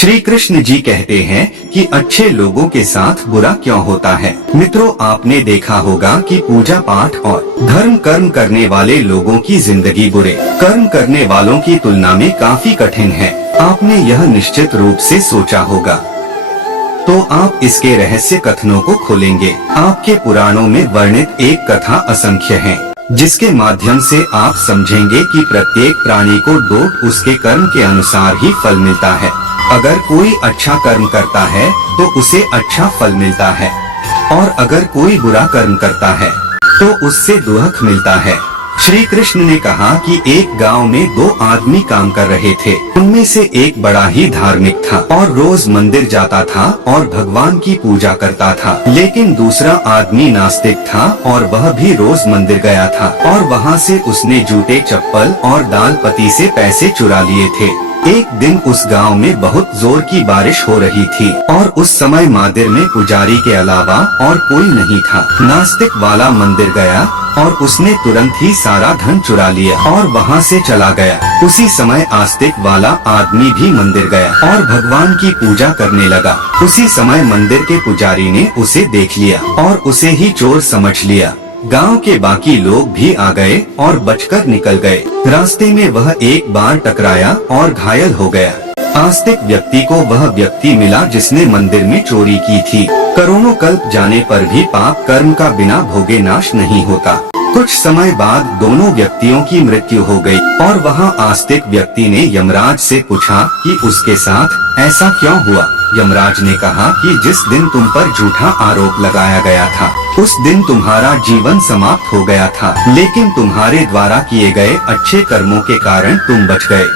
श्री कृष्ण जी कहते हैं कि अच्छे लोगों के साथ बुरा क्यों होता है। मित्रों, आपने देखा होगा कि पूजा पाठ और धर्म कर्म करने वाले लोगों की जिंदगी बुरे कर्म करने वालों की तुलना में काफी कठिन है। आपने यह निश्चित रूप से सोचा होगा। तो आप इसके रहस्य कथनों को खोलेंगे। आपके पुराणों में वर्णित एक कथा असंख्य है, जिसके माध्यम से आप समझेंगे कि प्रत्येक प्राणी को उसके कर्म के अनुसार ही फल मिलता है। अगर कोई अच्छा कर्म करता है तो उसे अच्छा फल मिलता है, और अगर कोई बुरा कर्म करता है तो उससे दुख मिलता है। श्री कृष्ण ने कहा कि एक गांव में दो आदमी काम कर रहे थे। उनमें से एक बड़ा ही धार्मिक था और रोज मंदिर जाता था और भगवान की पूजा करता था, लेकिन दूसरा आदमी नास्तिक था और वह भी रोज मंदिर गया था और वहां से उसने जूते चप्पल और दाल पती से पैसे चुरा लिए थे। एक दिन उस गांव में बहुत जोर की बारिश हो रही थी और उस समय मंदिर में पुजारी के अलावा और कोई नहीं था। नास्तिक वाला मंदिर गया और उसने तुरंत ही सारा धन चुरा लिया और वहां से चला गया। उसी समय आस्तिक वाला आदमी भी मंदिर गया और भगवान की पूजा करने लगा। उसी समय मंदिर के पुजारी ने उसे देख लिया और उसे ही चोर समझ लिया। गांव के बाकी लोग भी आ गए और बचकर निकल गए। रास्ते में वह एक बार टकराया और घायल हो गया। आस्तिक व्यक्ति को वह व्यक्ति मिला जिसने मंदिर में चोरी की थी। करोड़ों कल्प जाने पर भी पाप कर्म का बिना भोगे नाश नहीं होता। कुछ समय बाद दोनों व्यक्तियों की मृत्यु हो गई और वहाँ आस्तिक व्यक्ति ने यमराज से पूछा कि उसके साथ ऐसा क्यों हुआ। यमराज ने कहा कि जिस दिन तुम पर झूठा आरोप लगाया गया था उस दिन तुम्हारा जीवन समाप्त हो गया था, लेकिन तुम्हारे द्वारा किए गए अच्छे कर्मों के कारण तुम बच गए।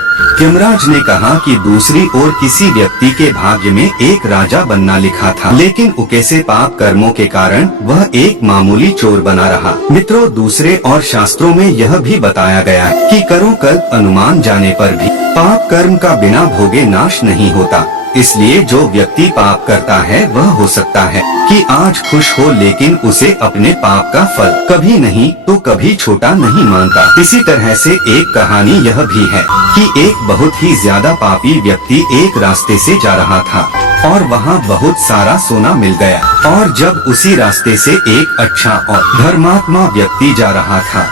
यमराज ने कहा कि दूसरी ओर किसी व्यक्ति के भाग्य में एक राजा बनना लिखा था, लेकिन उकेसे पाप कर्मों के कारण वह एक मामूली चोर बना रहा। मित्रों, दूसरे और शास्त्रों में यह भी बताया गया है कि करों कल्प अनुमान जाने पर भी पाप कर्म का बिना भोगे नाश नहीं होता। इसलिए जो व्यक्ति पाप करता है वह हो सकता है कि आज खुश हो, लेकिन उसे अपने पाप का फल कभी नहीं तो कभी छोटा नहीं मानता। इसी तरह से एक कहानी यह भी है कि एक बहुत ही ज्यादा पापी व्यक्ति एक रास्ते से जा रहा था और वहाँ बहुत सारा सोना मिल गया। और जब उसी रास्ते से एक अच्छा और धर्मात्मा व्यक्ति जा रहा था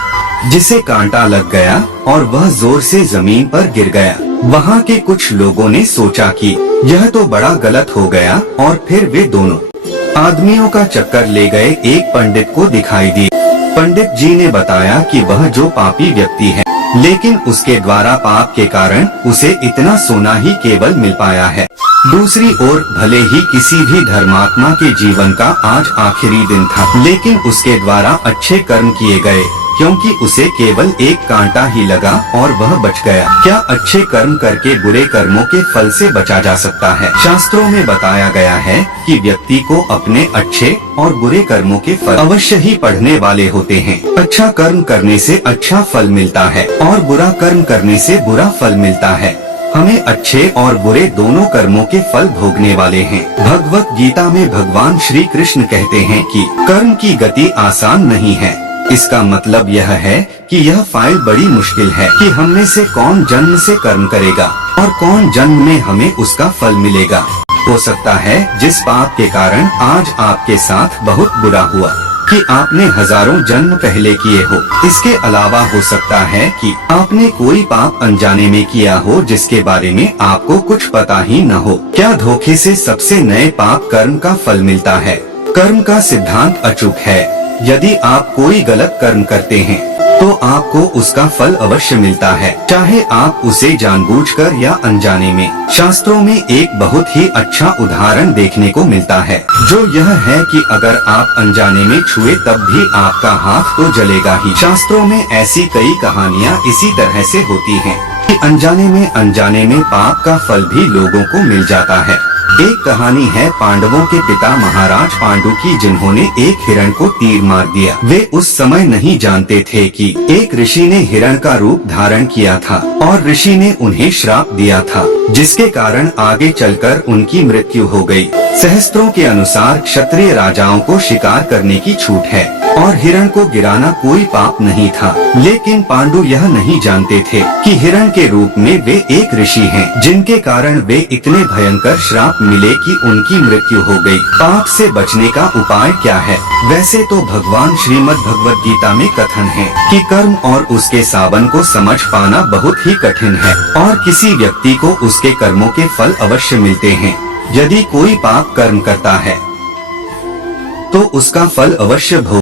जिसे कांटा लग गया और वह जोर से जमीन पर गिर गया। वहाँ के कुछ लोगों ने सोचा कि यह तो बड़ा गलत हो गया और फिर वे दोनों आदमियों का चक्कर ले गए एक पंडित को दिखाई दी। पंडित जी ने बताया कि वह जो पापी व्यक्ति है, लेकिन उसके द्वारा पाप के कारण उसे इतना सोना ही केवल मिल पाया है। दूसरी ओर भले ही किसी भी धर्मात्मा के जीवन का आज आखिरी दिन था, लेकिन उसके द्वारा अच्छे कर्म किए गए क्योंकि उसे केवल एक कांटा ही लगा और वह बच गया। क्या अच्छे कर्म करके बुरे कर्मों के फल से बचा जा सकता है? शास्त्रों में बताया गया है कि व्यक्ति को अपने अच्छे और बुरे कर्मों के फल अवश्य ही पढ़ने वाले होते हैं। अच्छा कर्म करने से अच्छा फल मिलता है और बुरा कर्म करने से बुरा फल मिलता है। हमें अच्छे और बुरे दोनों कर्मों के फल भोगने वाले हैं। भगवत गीता में भगवान श्री कृष्ण कहते हैं कि कर्म की गति आसान नहीं है। इसका मतलब यह है कि यह फाइल बड़ी मुश्किल है कि हम में से कौन जन्म से कर्म करेगा और कौन जन्म में हमें उसका फल मिलेगा। हो सकता है जिस पाप के कारण आज आपके साथ बहुत बुरा हुआ कि आपने हजारों जन्म पहले किए हो। इसके अलावा हो सकता है कि आपने कोई पाप अनजाने में किया हो जिसके बारे में आपको कुछ पता ही न हो। क्या धोखे से सबसे नए पाप कर्म का फल मिलता है? कर्म का सिद्धांत अचूक है। यदि आप कोई गलत कर्म करते हैं तो आपको उसका फल अवश्य मिलता है, चाहे आप उसे जानबूझकर या अनजाने में। शास्त्रों में एक बहुत ही अच्छा उदाहरण देखने को मिलता है, जो यह है कि अगर आप अनजाने में छुए तब भी आपका हाथ तो जलेगा ही। शास्त्रों में ऐसी कई कहानियाँ इसी तरह से होती हैं कि अनजाने में पाप का फल भी लोगों को मिल जाता है। एक कहानी है पांडवों के पिता महाराज पांडु की, जिन्होंने एक हिरण को तीर मार दिया। वे उस समय नहीं जानते थे कि एक ऋषि ने हिरण का रूप धारण किया था और ऋषि ने उन्हें श्राप दिया था, जिसके कारण आगे चलकर उनकी मृत्यु हो गई। सहस्त्रों के अनुसार क्षत्रिय राजाओं को शिकार करने की छूट है, और हिरण को गिराना कोई पाप नहीं था। लेकिन पांडु यह नहीं जानते थे कि हिरण के रूप में वे एक ऋषि हैं, जिनके कारण वे इतने भयंकर श्राप मिले कि उनकी मृत्यु हो गई। पाप से बचने का उपाय क्या है? वैसे तो भगवान श्रीमद् भगवत गीता में कथन है कि कर्म और उसके सावन को समझ पाना बहुत ही कठिन है और किसी व्यक्ति को उसके कर्मों के फल अवश्य मिलते हैं। यदि कोई पाप कर्म करता है तो उसका फल अवश्य भोग